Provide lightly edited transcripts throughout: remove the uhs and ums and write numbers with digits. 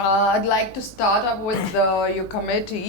I'd like to start up with your committee.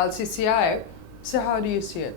LCCI, so how do you see it?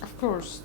Of course,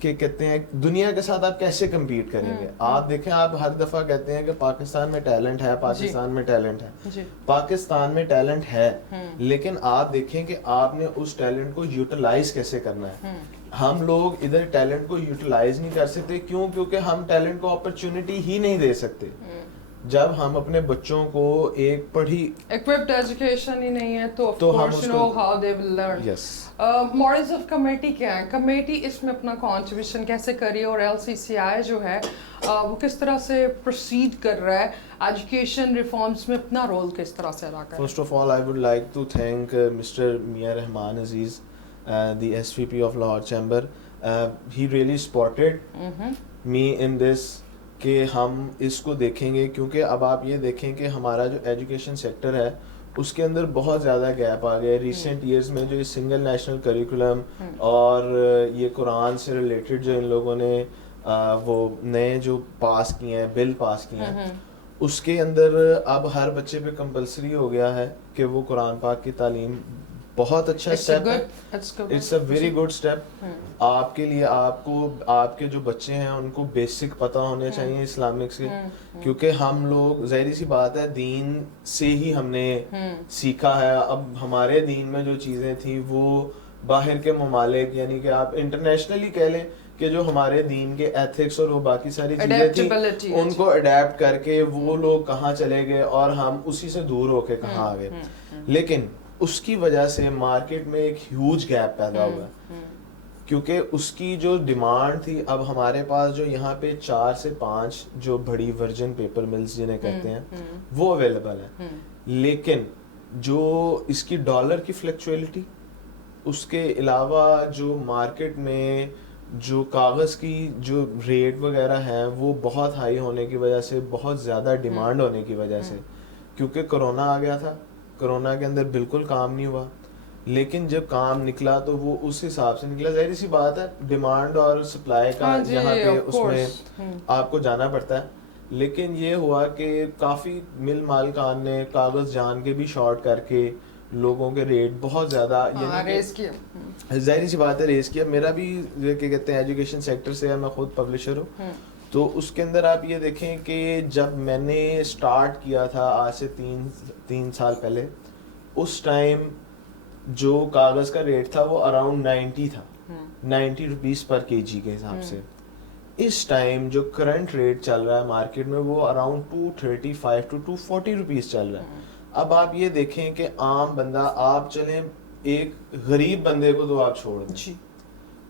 کہ کہتے ہیں دنیا کے ساتھ آپ کیسے کمپیٹ کریں گے. آپ دیکھیں, آپ ہر دفعہ کہتے ہیں کہ پاکستان میں ٹیلنٹ ہے, پاکستان میں ٹیلنٹ ہے. پاکستان میں ٹیلنٹ ہے, لیکن آپ دیکھیں کہ آپ نے اس ٹیلنٹ کو یوٹیلائز کیسے کرنا ہے. ہم لوگ ادھر ٹیلنٹ کو یوٹیلائز نہیں کر سکتے. کیوں؟ کیونکہ ہم ٹیلنٹ کو اپرچونٹی ہی نہیں دے سکتے. جب ہم اپنے بچوں کو ایک پڑھی equipped education ہی نہیں ہے تو of ہم course you know how they will learn. Yes. Morals of committee کیا ہے؟ کمیٹی اس میں اپنا contribution کیسے کری اور LCCI جو ہے وہ کس طرح سے proceed کر رہا ہے ایجوکیشن ریفارمز میں اپنا رول کس طرح سے ادا کر رہا ہے؟ First of all, I would like to thank Mr. Mia Rahman Aziz, the SVP of Lahore Chamber. He really supported me in this کہ ہم اس کو دیکھیں گے, کیونکہ اب آپ یہ دیکھیں کہ ہمارا جو ایجوکیشن سیکٹر ہے اس کے اندر بہت زیادہ گیپ آ گیا ہے. ریسنٹ ایئرز میں جو سنگل نیشنل کریکولم اور یہ قرآن سے ریلیٹڈ جو ان لوگوں نے وہ نئے جو پاس کیے ہیں, بل پاس کیے ہیں, اس کے اندر اب ہر بچے پہ کمپلسری ہو گیا ہے کہ وہ قرآن پاک کی تعلیم. بہت اچھا اسٹیپ ہے, it's a very good step. آپ کے لیے آپ کو آپ کے جو بچے ہیں ان کو بیسک پتہ ہونے چاہیے اسلامکس کے, کیونکہ ہم لوگ ظاہری سی بات ہے دین سے ہی ہم نے سیکھا ہے. اب ہمارے دین میں جو چیزیں تھیں وہ باہر کے ممالک, یعنی کہ آپ انٹرنیشنلی کہہ لیں کہ جو ہمارے دین کے ایتھکس اور وہ باقی ساری چیزیں تھیں ان کو اڈیپٹ کر کے وہ لوگ کہاں چلے گئے اور ہم اسی سے دور ہو کے کہاں آ گئے. لیکن اس کی وجہ سے مارکیٹ میں ایک ہیوج گیپ پیدا ہوا ہے, کیونکہ اس کی جو ڈیمانڈ تھی. اب ہمارے پاس جو یہاں پہ 4 سے 5 جو بڑی ورجن پیپر ملز جنہیں کہتے ہیں وہ اویلیبل ہے, لیکن جو اس کی ڈالر کی فلیکچویلٹی, اس کے علاوہ جو مارکیٹ میں جو کاغذ کی جو ریٹ وغیرہ ہیں وہ بہت ہائی ہونے کی وجہ سے, بہت زیادہ ڈیمانڈ ہونے کی وجہ سے, کیونکہ کرونا آ گیا تھا, کرونا کے اندر بالکل کام نہیں ہوا. لیکن جب کام نکلا تو وہ اس حساب سے نکلا. ظاہر سی بات ہے ڈیمانڈ اور سپلائی کا یہاں پہ اس میں آپ کو جانا پڑتا ہے. لیکن یہ ہوا کہ کافی مل مالکان نے کاغذ جان کے بھی شارٹ کر کے لوگوں کے ریٹ بہت زیادہ ریز کیا. ظاہر سی بات ہے ریز کیا. میرا بھی کیا کہتے ہیں ایجوکیشن سیکٹر سے ہے, میں خود پبلشر ہوں. تو اس کے اندر آپ یہ دیکھیں کہ جب میں نے اسٹارٹ کیا تھا آج سے 3 سال پہلے, اس ٹائم جو کاغذ کا ریٹ تھا وہ اراؤنڈ 90 تھا, 90 روپیز پر کے جی کے حساب سے. اس ٹائم جو کرنٹ ریٹ چل رہا ہے مارکیٹ میں وہ اراؤنڈ 235 to 240 روپیز چل رہا ہے. اب آپ یہ دیکھیں کہ عام بندہ, آپ چلیں ایک غریب بندے کو تو آپ چھوڑ دیں,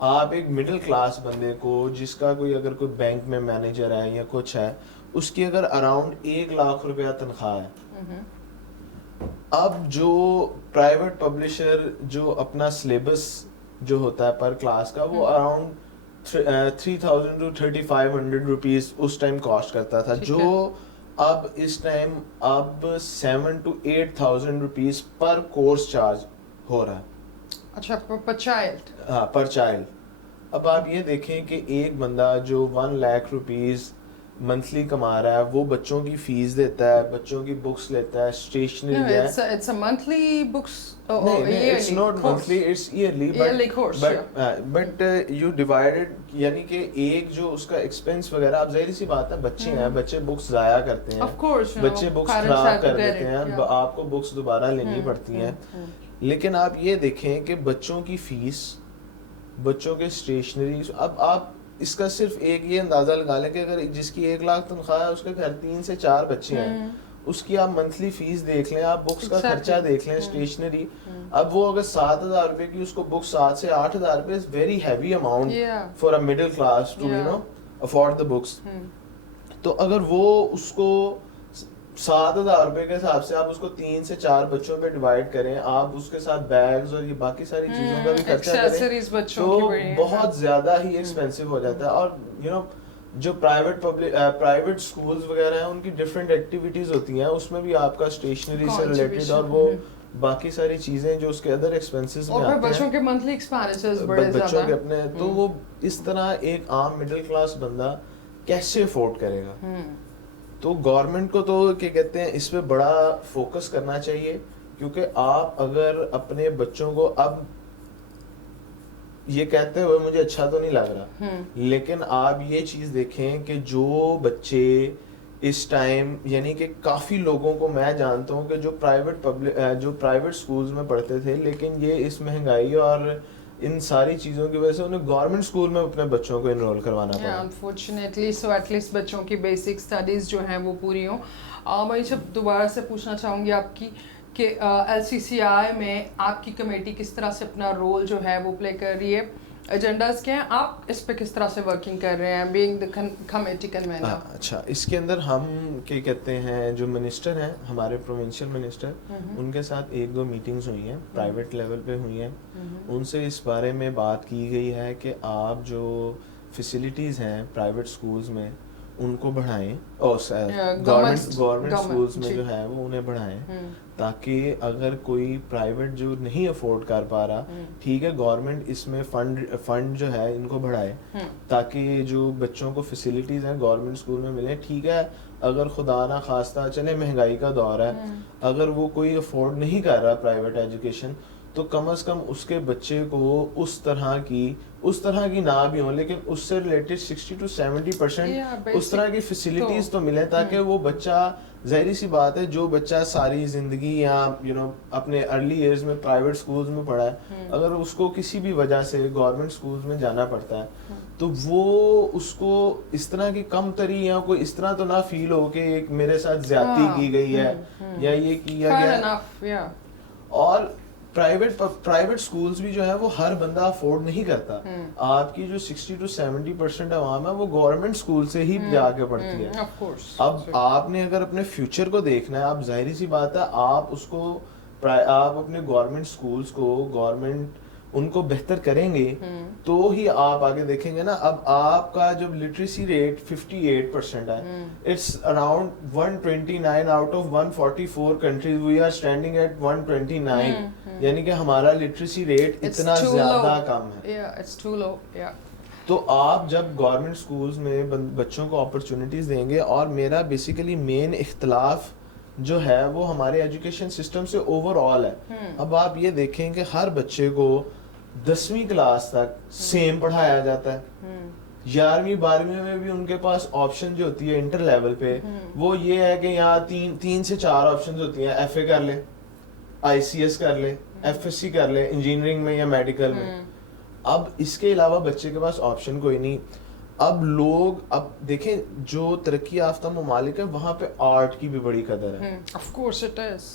آپ ایک مڈل کلاس بندے کو جس کا کوئی اگر کوئی بینک میں مینیجر ہے یا کچھ ہے, اس کی اگر اراؤنڈ 1 لاکھ روپیہ تنخواہ ہے, اب جو پرائیویٹ پبلشر جو اپنا سلیبس جو ہوتا ہے پر کلاس کا وہ اراؤنڈ 3000 to 3500 روپیز اس ٹائم کاسٹ کرتا تھا, جو اب اس ٹائم اب 7 to 8000 روپیز پر کورس چارج ہو رہا ہے. اچھا, پر چائلڈ؟ ہاں, پر چائلڈ. اب آپ یہ دیکھیں کہ ایک بندہ جو 1 لاکھ روپیز منتھلی کما رہا ہے وہ بچوں کی فیس دیتا ہے, بچوں کی بکس لیتا ہے, اسٹیشنری ہے. It's a monthly books? It's not monthly, it's yearly. Yearly course, but you divided, یعنی کہ ایک جو اس کا ایکسپینس وغیرہ, اب ظاہری سی بات ہے بچے ہیں, بچے بکس ضائع کرتے ہیں, بچے بکس خراب کر دیتے ہیں, آپ کو بکس دوبارہ لینی پڑتی ہیں. لیکن آپ یہ دیکھیں کہ بچوں کی فیس, بچوں کے اسٹیشنری, اب آپ اس کا صرف ایک یہ اندازہ لگا لیں کہ اگر جس کی 1 لاکھ تنخواہ ہے اس کے گھر 3 سے 4 بچے ہیں, اس کی آپ منتھلی فیس دیکھ لیں, آپ بکس کا خرچہ دیکھ لیں, اسٹیشنری. اب وہ اگر 7000 روپے کی اس کو بکس 7 سے 8000 روپے is very heavy amount for a middle class to you know afford the books. تو اگر وہ اس کو 7000 روپے کے حساب سے آپ اس کو 3 سے 4 بچوں پہ ڈیوائڈ کریں, آپ اس کے ساتھ بیگز اور یہ باقی ساری چیزوں کا بھی خرچہ کریں, تو بہت زیادہ ہی ایکسپینسو ہو جاتا ہے. اور یو نو جو پرائیویٹ سکولز وغیرہ ہیں ان کی ڈفرینٹ ایکٹیویٹیز ہوتی ہیں, اس میں بھی آپ کا اسٹیشنری سے ریلیٹڈ اور وہ باقی ساری چیزیں جو اس کے ادر ایکسپینسز میں آتے ہیں, بچوں کے منتھلی ایکسپینسز بڑے زیادہ, بچوں کے اپنے, تو وہ اس طرح ایک عام مڈل کلاس بندہ کیسے افورڈ کرے گا. تو گورنمنٹ کو تو کیا کہتے ہیں اس پہ بڑا فوکس کرنا چاہیے, کیونکہ آپ اگر اپنے بچوں کو, اب یہ کہتے ہوئے مجھے اچھا تو نہیں لگ رہا, لیکن آپ یہ چیز دیکھیں کہ جو بچے اس ٹائم, یعنی کہ کافی لوگوں کو میں جانتا ہوں کہ جو پرائیویٹ سکولز میں پڑھتے تھے, لیکن یہ اس مہنگائی اور ان ساری چیزوں کی وجہ سے انہیں گورنمنٹ اسکول میں اپنے بچوں کو انرول کروانا پڑا. انفارچونیٹلی سو ایٹ لیسٹ بچوں کی بیسک اسٹڈیز جو ہیں وہ پوری ہوں. میں جب دوبارہ سے پوچھنا چاہوں گی آپ کی کہ ایل سی سی آئی میں آپ کی کمیٹی کس طرح سے اپنا رول جو ہے وہ پلے کر رہی ہے, ایجنڈاز کیا ہیں, آپ اس پہ کس طرح سے ورکنگ کر رہے ہیں بینگ دا کمیٹی کنوینر؟ اچھا, اس کے اندر ہم کیا کہتے ہیں, جو منسٹر ہیں ہمارے پروونشل منسٹر, ان کے ساتھ 1-2 میٹنگز ہوئی ہیں, پرائیویٹ لیول پہ ہوئی ہیں. ان سے اس بارے میں بات کی گئی ہے کہ آپ جو فیسلٹیز ہیں پرائیویٹ سکولز میں ان کو بڑھائیں, اور گورنمنٹ سکولز میں جو ہے وہ انہیں بڑھائیں, تاکہ اگر کوئی پرائیویٹ جو نہیں افورڈ کر پا رہا, ٹھیک ہے گورنمنٹ اس میں فنڈ جو ہے ان کو بڑھائے, تاکہ جو بچوں کو فیسلٹیز ہیں گورنمنٹ اسکول میں ملیں. ٹھیک ہے, اگر خدا نہ خواستہ چلے مہنگائی کا دور ہے, اگر وہ کوئی افورڈ نہیں کر رہا پرائیویٹ ایجوکیشن, تو کم از کم اس کے بچے کو اس طرح کی نہ بھی ہوں, لیکن اس سے ریلیٹڈ 60-70% اس طرح کی فیسلٹیز تو ملیں, تاکہ وہ بچہ, ظاہری سی بات ہے جو بچہ ساری زندگی یا اپنے ارلی ایئرز میں پرائیویٹ سکولز میں پڑھا ہے, اگر اس کو کسی بھی وجہ سے گورنمنٹ سکولز میں جانا پڑتا ہے, تو وہ اس کو اس طرح کی کم تری یا کوئی اس طرح تو نہ فیل ہو کہ ایک میرے ساتھ زیادتی کی گئی ہے یا یہ کیا گیا. اور پرائیویٹ سکولز بھی جو ہے وہ ہر بندہ افورڈ نہیں کرتا. آپ کی جو 60-70% عوام ہے وہ گورنمنٹ سکول سے ہی جا کے پڑھتی ہے. اب آپ نے اگر اپنے فیوچر کو دیکھنا ہے, آپ ظاہری سی بات ہے آپ اپنے گورنمنٹ سکولز کو گورنمنٹ ان کو بہتر کریں گے تو ہی آپ آگے دیکھیں گے نا. اب آپ کا جب لٹریسی ریٹ 58% ہے, it's around 129 out of 144 countries, we are standing at 129, یعنی کہ ہمارا لٹریسی ریٹ اتنا زیادہ کم ہے. تو آپ جب گورنمنٹ سکولز میں بچوں کو اپرچونٹیز دیں گے, اور میرا بیسیکلی مین اختلاف جو ہے وہ ہمارے ایجوکیشن سسٹم سے اوور آل ہے. اب آپ یہ دیکھیں کہ ہر بچے کو 10ویں کلاس تک سیم پڑھایا جاتا ہے, 11ویں 12ویں میں بھی ان کے پاس آپشن جو ہوتی ہے انٹر لیول پہ, وہ یہ ہے کہ یہاں 3 سے 4 آپشنز ہوتی ہیں, ایف اے کر لے, آئی سی ایس کر لے, ایف ایس سی کر لے انجینئرنگ میں یا میڈیکل میں. اب اس کے علاوہ بچے کے پاس آپشن کوئی نہیں. اب دیکھیں جو ترقی یافتہ ممالک ہیں وہاں پہ آرٹ کی بھی بڑی قدر ہے. Of course it is.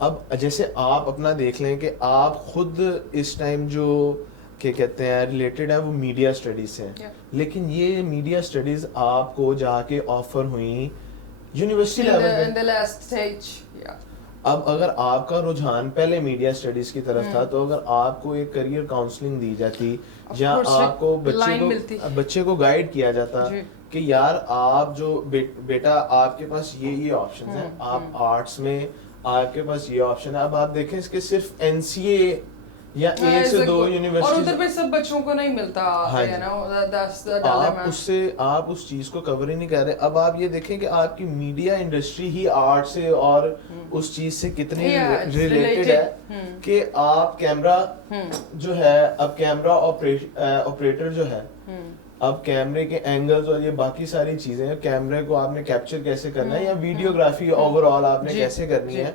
اب جیسے آپ اپنا دیکھ لیں کہ آپ خود اس ٹائم جو کیا کہتے ہیں ریلیٹڈ ہے وہ میڈیا اسٹڈیز سے ہیں, لیکن یہ میڈیا اسٹڈیز آپ کو جا کے آفر ہوئیں یونیورسٹی لیول پہ. اب اگر آپ کا رجحان پہلے میڈیا اسٹڈیز کی طرف تھا, تو اگر آپ کو ایک کریئر کاؤنسلنگ دی جاتی یا آپ کو بچے کو گائیڈ کیا جاتا کہ یار آپ جو بیٹا آپ کے پاس یہ آپشنز ہیں, آپ آرٹس میں آپ کے پاس یہ آپشن ہے. اب آپ دیکھیں اس کے صرف این سی اے یا 1 سے 2 یونیورسٹیز, اور ادھر پہ سب بچوں کو نہیں ملتا, آپ اس چیز کو کور ہی نہیں کر رہے. اب آپ یہ دیکھیں کہ آپ کی میڈیا انڈسٹری ہی آرٹ سے اور اس چیز سے کتنی ریلیٹڈ ہے کہ آپ کیمرہ جو ہے, اب کیمرہ آپریٹر جو ہے, اب کیمرے کے اینگلز اور یہ باقی ساری چیزیں, کیمرے کو آپ نے کیپچر کیسے کرنا ہے یا ویڈیوگرافی اوور آل آپ نے کیسے کرنی ہے.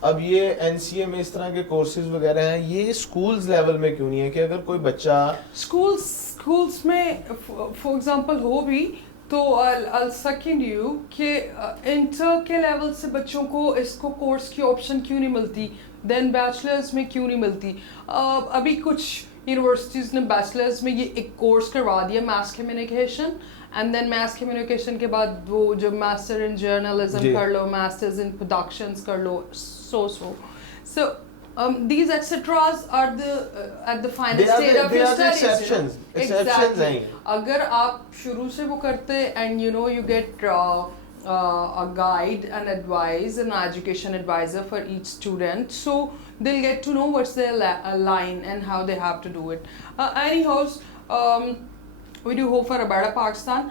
اب یہ این سی اے میں اس طرح کے کورسز وغیرہ ہیں, یہ اسکولز لیول میں کیوں نہیں ہے کہ اگر کوئی بچہ اسکولز میں فار ایگزامپل ہو بھی تو I'll second you کہ انٹر کے لیول سے بچوں کو اس کو کورس کی آپشن کیوں نہیں ملتی, دین بیچلرز میں کیوں نہیں ملتی. ابھی کچھ یونیورسٹیز نے بیچلرز میں یہ ایک کورس کروا دیا mass communication, and then mass communication کے بعد وہ جو ماسٹر ان جرنلزم کر لو, ماسٹرز ان پروڈکشنز کر لو, so these etceteras are at the final stage of your studies. Exactly. اگر آپ شروع سے وہ کرتے and you get a guide and advice, an education advisor for each student, so they'll get to know what's their line and how they have to do it. Anyhow, we do hope for a better Pakistan.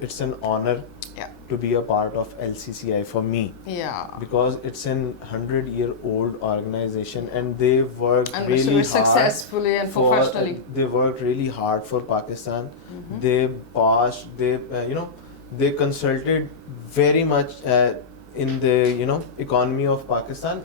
it's an honor to be a part of LCCI for me, because it's an 100-year-old organization and they worked and really hard successfully and professionally. They worked really hard for Pakistan. They passed, they consulted very much in the economy of Pakistan.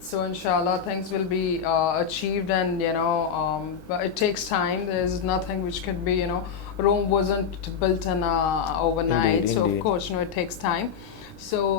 so inshallah things will be achieved, and it takes time. There's nothing which could be, Rome wasn't built in overnight. So of course it takes time. So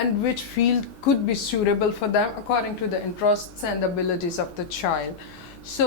and which field could be suitable for them according to the interests and abilities of the child. So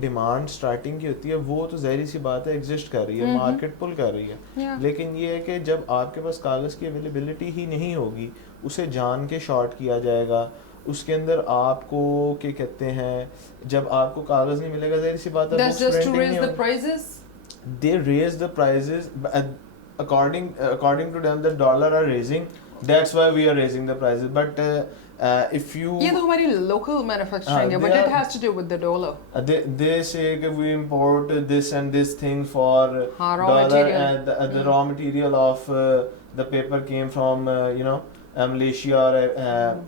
demand starting کی ہوتی ہے وہ تو ظاہری سی بات ہے exist کر رہی ہے, مارکیٹ پل کر رہی ہے, لیکن یہ ہے کہ جب آپ کے پاس کاغذ کی اویلیبلٹی ہی نہیں ہوگی, اسے جان کے شارٹ کیا جائے گا, اس کے اندر آپ کو کیا کہتے ہیں, جب آپ کو کاغذ نہیں ملے گا ظاہر سی بات ہے بکس پرنٹنگ نہیں ہوگی. They raise the prices according to them the dollar are raising, that's why we are raising the prices, but if you یہ تو ہماری local manufacturing ہے, but it has to do with the dollar. They say that we import this and this thing for raw dollar, material. and the raw material of the paper came from Malaysia or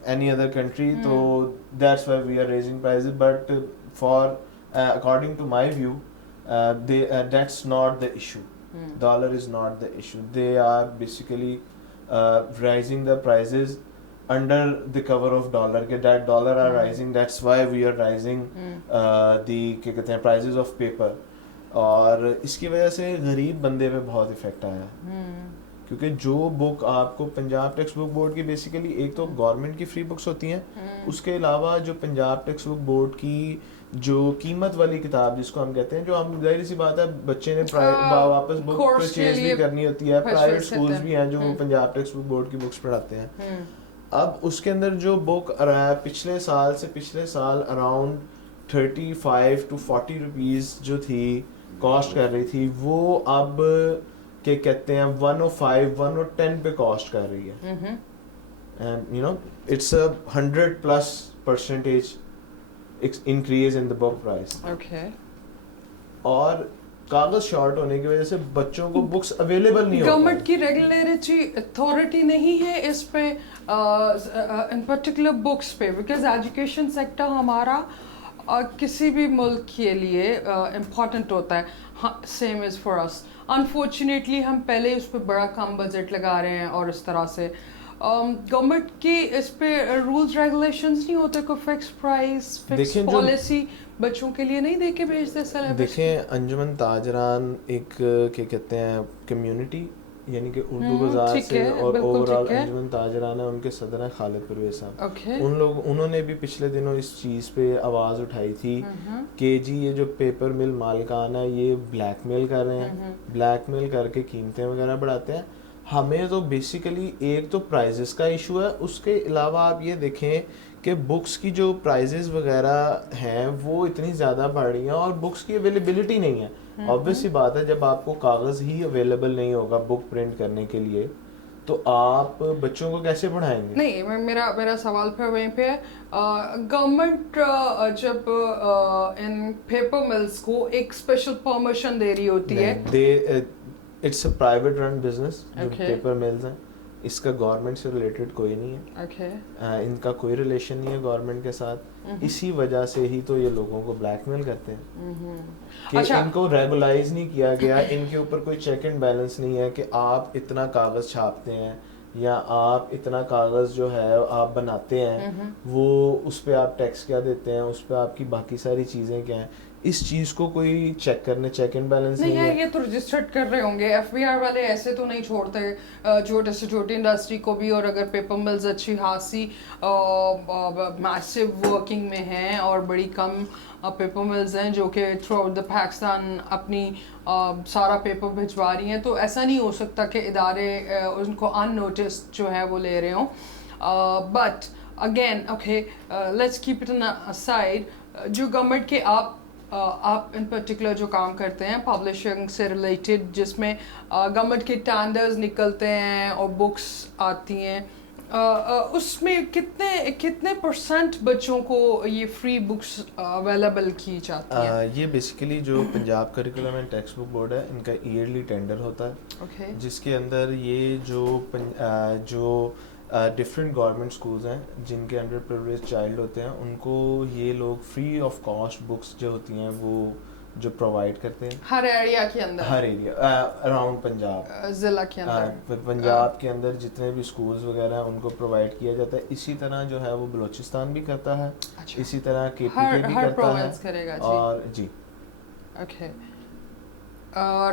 any other country, so that's why we are raising prices, but for according to my view, that's not the issue. Dollar is not the issue. They are basically rising the prices under the cover of dollar, that dollar are rising, that's why we are rising the کیا کہتے ہیں prices of paper. اور اس کی وجہ سے غریب بندے پہ بہت افیکٹ آیا, کیونکہ جو بک آپ کو پنجاب ٹیکسٹ بک بورڈ کی بیسیکلی ایک تو گورنمنٹ کی فری بکس ہوتی ہیں, اس کے علاوہ جو پنجاب ٹیکسٹ بک بورڈ کی جو قیمت والی کتاب جس کو ہم کہتے ہیں, جو ہم ظاہر سی بات ہے بچے نے واپس بک پرچیز بھی کرنی ہوتی ہے, پرائیویٹ اسکولز بھی ہیں جو پنجاب ٹیکسٹ بک بورڈ کی بکس پڑھاتے ہیں, اب اس کے اندر جو بک پچھلے سال سے پچھلے سال اراؤنڈ 35 to 40 روپیز جو تھی کاسٹ کر رہی تھی, وہ اب کہ کہتے ہیں 105 110 پہ کاسٹ کر رہی ہے, and you know it's a 100+% increase in the book price. Okay. اور کاغذ شارٹ ہونے کی وجہ سے بچوں کو بکس اویلیبل نہیں ہوتی. گورنمنٹ کی ریگولیٹری اتھارٹی نہیں ہے اس پہ ان پرٹیکولر بکس پہ, بیکاز ایجوکیشن سیکٹر ہمارا کسی بھی ملک کے لیے امپورٹنٹ ہوتا ہے, same is for us. Unfortunately ہم پہلے اس پہ بڑا کم بجٹ لگا رہے ہیں, اور اس طرح سے گورنمنٹ کی اس پہ رولز ریگولیشنز نہیں ہوتے, کوئی فکس پرائز فکس پالیسی بچوں کے لیے نہیں دے کے بھیجتے سلیبس. دیکھیں انجمن تاجران ایک کیا کہتے ہیں کمیونٹی, یعنی کہ اردو بازار سے اور اوور آل انجمن تاجران ہے, ان کے صدر ہیں خالد پرویز صاحب. انہوں نے بھی پچھلے دنوں اس چیز پہ آواز اٹھائی تھی کہ جی یہ جو پیپر مل مالکان ہے یہ بلیک میل کر رہے ہیں, بلیک میل کر کے قیمتیں وغیرہ بڑھاتے ہیں. ہمیں تو بیسیکلی ایک تو پرائزز کا ایشو ہے, اس کے علاوہ آپ یہ دیکھیں کہ بکس کی جو پرائزز وغیرہ ہیں وہ اتنی زیادہ بڑھ رہی ہیں, اور بکس کی اویلیبلٹی نہیں ہے. obvious سی بات ہے جب آپ کو کاغذ ہی اویلیبل نہیں ہوگا بک پرنٹ کرنے کے لیے تو آپ بچوں کو کیسے پڑھائیں گے؟ نہیں, میرا سوال پھر وہیں پہ ہے, گورنمنٹ جب ان پیپر ملز کو ایک اسپیشل پرمیشن دے رہی ہوتی ہے, it's a private run business جو پیپر ملز ہیں, اس کا گورنمنٹ سے ریلیٹڈ کوئی نہیں ہے, ان کا کوئی ریلیشن نہیں ہے گورنمنٹ کے ساتھ. اسی وجہ سے ہی تو یہ لوگوں کو بلیک میل کرتے ہیں کہ ان کو ریگولائز نہیں کیا گیا, ان کے اوپر کوئی چیک اینڈ بیلنس نہیں ہے کہ آپ اتنا کاغذ چھاپتے ہیں یا آپ اتنا کاغذ جو ہے آپ بناتے ہیں, وہ اس پہ آپ ٹیکس کیا دیتے ہیں, اس پہ آپ کی باقی ساری چیزیں کیا ہیں, اس چیز کو کوئی چیک کرنے چیک اینڈ بیلنس نہیں ہے. یہ تو رجسٹرڈ کر رہے ہوں گے, ایف بی آر والے ایسے تو نہیں چھوڑتے چھوٹے سے چھوٹی انڈسٹری کو بھی, اور اگر پیپر ملز اچھی خاصی میسو ورکنگ میں ہیں اور بڑی کم پیپر ملز ہیں جو کہ تھرو آؤٹ دا پاکستان اپنی سارا پیپر بھجوا رہی ہیں, تو ایسا نہیں ہو سکتا کہ ادارے ان کو ان نوٹس جو ہے وہ لے رہے ہوں. But again okay let's keep it in side, جو گورنمنٹ کے آپ ان پرٹیکولر جو کام کرتے ہیں پبلشنگ سے ریلیٹڈ, جس میں گورنمنٹ کے ٹینڈرز نکلتے ہیں اور بکس آتی ہیں, اس میں کتنے پرسنٹ بچوں کو یہ فری بکس اویلیبل کی جاتی ہیں؟ یہ بیسیکلی جو Punjab curriculum and text book board ہے, ان کا ایئرلی ٹینڈر ہوتا ہے, جس کے اندر یہ جو ڈفرینٹ گورنمنٹ اسکولز ہیں جن کے انڈر پریولیج چائلڈ ہوتے ہیں, ان کو یہ لوگ فری آف کاسٹ بکس جو ہوتی ہیں وہ جو پرووائڈ کرتے ہیں ہر ایریا کے اندر, ہر ایریا اراؤنڈ پنجاب ضلع کے اندر, پنجاب کے اندر جتنے بھی اسکولز وغیرہ ہیں ان کو پرووائڈ کیا جاتا ہے. اسی طرح جو ہے وہ بلوچستان بھی کرتا ہے, اسی طرح کے پی کے بھی کرتا ہے, اور جی اوکے. اور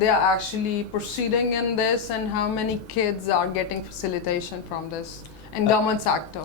they are actually proceeding in this, and how many kids are getting facilitation from this in government sector?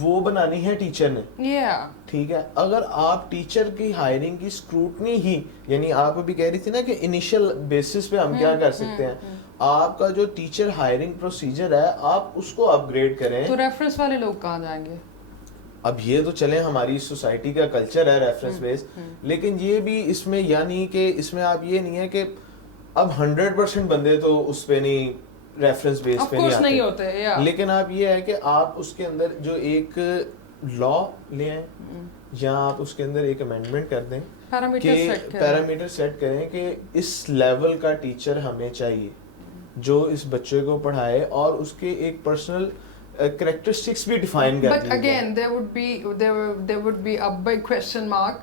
وہ بنانی ہے ٹیچر نے. yeah ٹھیک ہے, اگر آپ ٹیچر کی ہائرنگ کی اسکروٹنی ہی, یعنی آپ ابھی کہہ رہی تھی نا کہ انیشل بیسس پہ ہم کیا کر سکتے ہیں, آپ کا جو ٹیچر ہائرنگ پروسیجر ہے آپ اس کو اپ گریڈ کریں. تو ریفرنس والے لوگ کہاں جائیں گے؟ اب یہ تو چلیں ہماری سوسائٹی کا کلچر ہے ریفرنس بیس, لیکن یہ بھی اس میں یعنی کہ اس میں آپ یہ نہیں ہے کہ اب 100% بندے تو اس پہ نہیں, ریفرنس بیس پہ نہیں ہوتے, لیکن آپ یہ ہے کہ آپ اس کے اندر جو ایک لا لے آئیں یا آپ اس کے اندر ایک امینڈمنٹ کر دیں کہ پیرامیٹر سیٹ کریں کہ اس لیول کا ٹیچر ہمیں چاہیے جو اس بچے کو پڑھائے, اور اس کے ایک پرسنل کریکٹرسٹکس بھی ڈیفائن کر but again there would be a big question mark.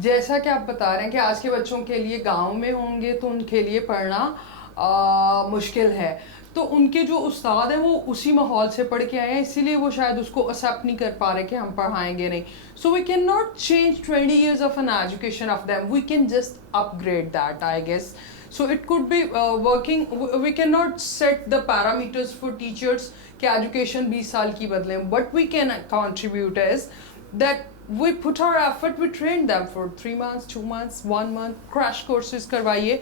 جیسا کہ آپ بتا رہے ہیں کہ آج کے بچوں کے لیے گاؤں میں ہوں گے تو ان کے لیے پڑھنا مشکل ہے, تو ان کے جو استاد ہیں وہ اسی ماحول سے پڑھ کے آئے ہیں, اسی لیے وہ شاید اس کو ایکسیپٹ نہیں کر پا رہے کہ ہم پڑھائیں گے نہیں. So we can not change 20 years of an education of them, we can just upgrade that, I guess. So it could be working, we cannot set the parameters for teachers کہ ایجوکیشن 20 سال کی بدلیں. What we can contribute is that we put our effort, we train them for 3 months, 2 months, 1 month, crash courses کروائیے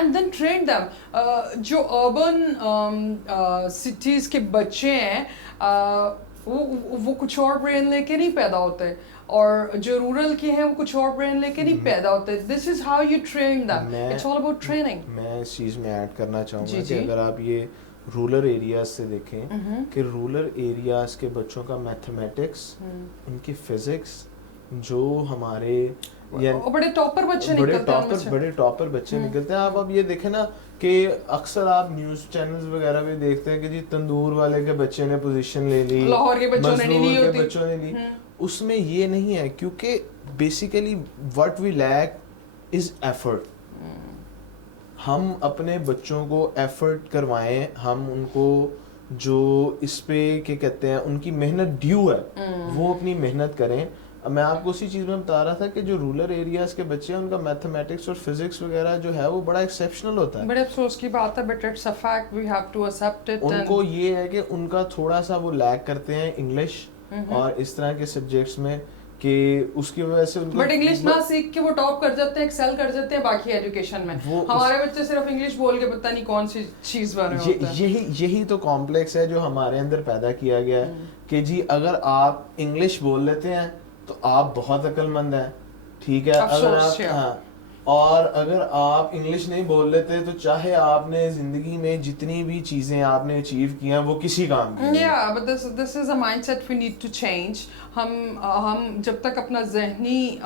and then train them. جو urban cities کے بچے ہیں وہ کچھ اور برین لے کے نہیں پیدا ہوتے, اور جو رورل کے ہیں وہ کچھ اور برین لے کے نہیں پیدا ہوتے. This is how you train them. It's all about training. میں اس چیز میں ایڈ کرنا چاہوں گا کہ اگر آپ یہ رورل ایریاز سے دیکھیں کہ رورل ایریاز کے بچوں کا میتھمیٹکس, ان کی فزکس, جو ہمارے بڑے ٹاپر بچے نکلتے ہیں, بڑے ٹاپر بچے نکلتے ہیں. آپ اب یہ دیکھیں نا کہ اکثر آپ نیوز چینلز وغیرہ بھی دیکھتے ہیں کہ جی تندور والے کے بچے نے پوزیشن لے لی, لاہور کے بچوں نے لی. اس میں یہ نہیں ہے, کیونکہ basically what we lack is effort. ہم اپنے بچوں کو ایفرٹ کروائیں, ہم ان کو جو اس پہ کیا کہتے ہیں ان کی محنت ڈیو ہے وہ اپنی محنت کریں. میں آپ کو اسی چیز میں بتا رہا تھا کہ جو رورل ایریاز کے بچے ہیں ان کا میتھمیٹکس اور فزکس وغیرہ جو ہے وہ بڑا ایکسیپشنل ہوتا ہے. بڑے افسوس کی بات ہے, but it's a fact, we have to accept it. ان کو یہ ہے کہ ان کا تھوڑا سا وہ لیک کرتے ہیں انگلش اور اس طرح کے سبجیکٹس میں, کہ اس کی وجہ سے ان کو بٹ انگلش نہ سیکھ کے وہ ٹاپ کر جاتے ہیں, ایکسل کر جاتے ہیں باقی ایجوکیشن میں. ہمارے بچے صرف انگلش بول کے پتہ نہیں کون سی چیز بن رہے ہوتے ہیں. یہی تو کمپلیکس ہے جو ہمارے اندر پیدا کیا گیا ہے کہ جی اگر آپ انگلش بول لیتے ہیں تو آپ بہت عقل مند ہیں, ٹھیک ہے, اگر آپ اور اگر آپ انگلش نہیں بول لیتے تو چاہے آپ نے زندگی میں جتنی بھی چیزیں آپ نے اچیو کی ہیں وہ کسی کام کی. Yeah, but this is a mindset we need to change. ہم جب تک اپنا ذہنی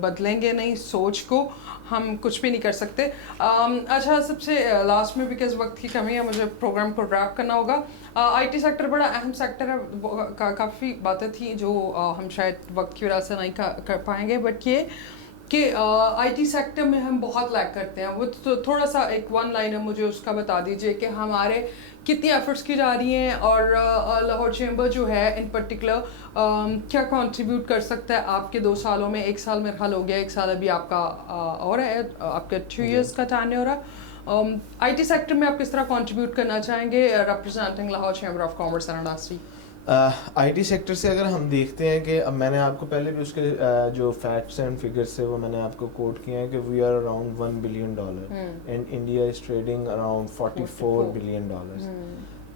بدلیں گے نہیں سوچ کو, ہم کچھ بھی نہیں کر سکتے. اچھا, سب سے لاسٹ میں بیکاز وقت کی کمی ہے, مجھے پروگرام کو ریپ کرنا ہوگا. آئی ٹی سیکٹر بڑا اہم سیکٹر ہے, کافی باتیں تھیں جو ہم شاید وقت کی وجہ سے نہیں کر پائیں گے, بٹ یہ کہ آئی ٹی سیکٹر میں ہم بہت لیک کرتے ہیں. وہ تھوڑا سا ایک ون لائن ہے, مجھے اس کا بتا دیجیے کہ ہمارے کتنی ایفرٹس کی جا رہی ہیں, اور لاہور چیمبر جو ہے ان پرٹیکولر کیا کنٹریبیوٹ کر سکتا ہے آپ کے 2 سالوں میں. 1 سال میرا خیال ہو گیا, 1 سال ابھی آپ کا اور ہے, آپ کا 2 ایئرس کا ٹائم ہو رہا. آئی ٹی سیکٹر میں آپ کس طرح کنٹریبیوٹ کرنا چاہیں گے representing Lahore chamber of commerce and industry? I T sector سے اگر ہم دیکھتے ہیں کہ اب میں نے آپ کو پہلے بھی اس کے جو فیکٹس اینڈ فگرس سے وہ میں نے آپ کو کوٹ کیا ہے کہ we are around $1 billion and India is trading around $44 billion.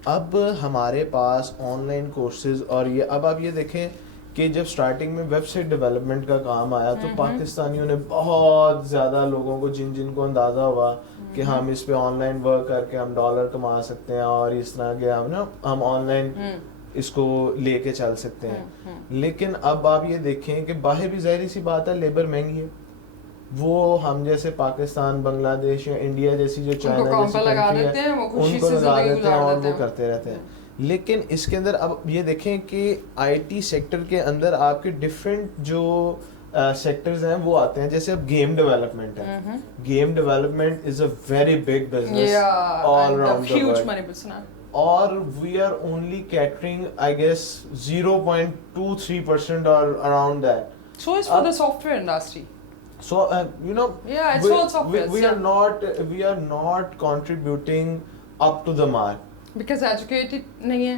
اب ہمارے پاس آن لائن کورسز, اور یہ اب آپ یہ دیکھیں کہ جب سٹارٹنگ میں ویب سائٹ ڈیولپمنٹ کا کام آیا تو پاکستانیوں نے بہت زیادہ لوگوں کو جن کو اندازہ ہوا کہ ہم اس پہ آن لائن ورک کر کے ہم ڈالر کما سکتے ہیں اور اس طرح کے ہم آن لائن اس کو لے کے چل سکتے ہیں. لیکن اب آپ یہ دیکھیں کہ باہر بھی ظاہری سی بات ہے لیبر مہنگی ہے, وہ ہم جیسے پاکستان, بنگلہ دیش یا انڈیا جیسی جو چائنا جیسی کنٹری ہے ان کو لگا دیتے ہیں اور وہ کرتے رہتے ہیں. لیکن اس کے اندر اب یہ دیکھیں کہ آئی ٹی سیکٹر کے اندر آپ کے ڈفرینٹ جو سیکٹرز ہیں وہ آتے ہیں. جیسے اب گیم ڈیولپمنٹ ہے, game development is a very big business all around the world, اور we are only catering I guess 0.23% or around that. So it's for the software industry. So you know, yeah, it's all software. We are not contributing up to the mark because educated نہیں ہے,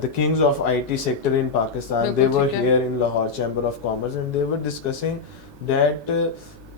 the kings of IT sector in Pakistan, they were here in Lahore Chamber of Commerce and they were discussing that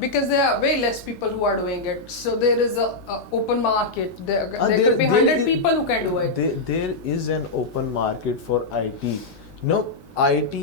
because there are way less people who are doing it. So there is a open market. There could be 100 people who can do it. There is an open market for IT. You know, IT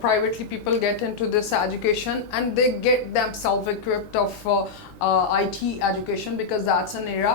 privately people get into this education and they get themselves equipped of IT education, because that's an era.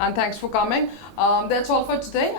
and thanks for coming. That's all for today.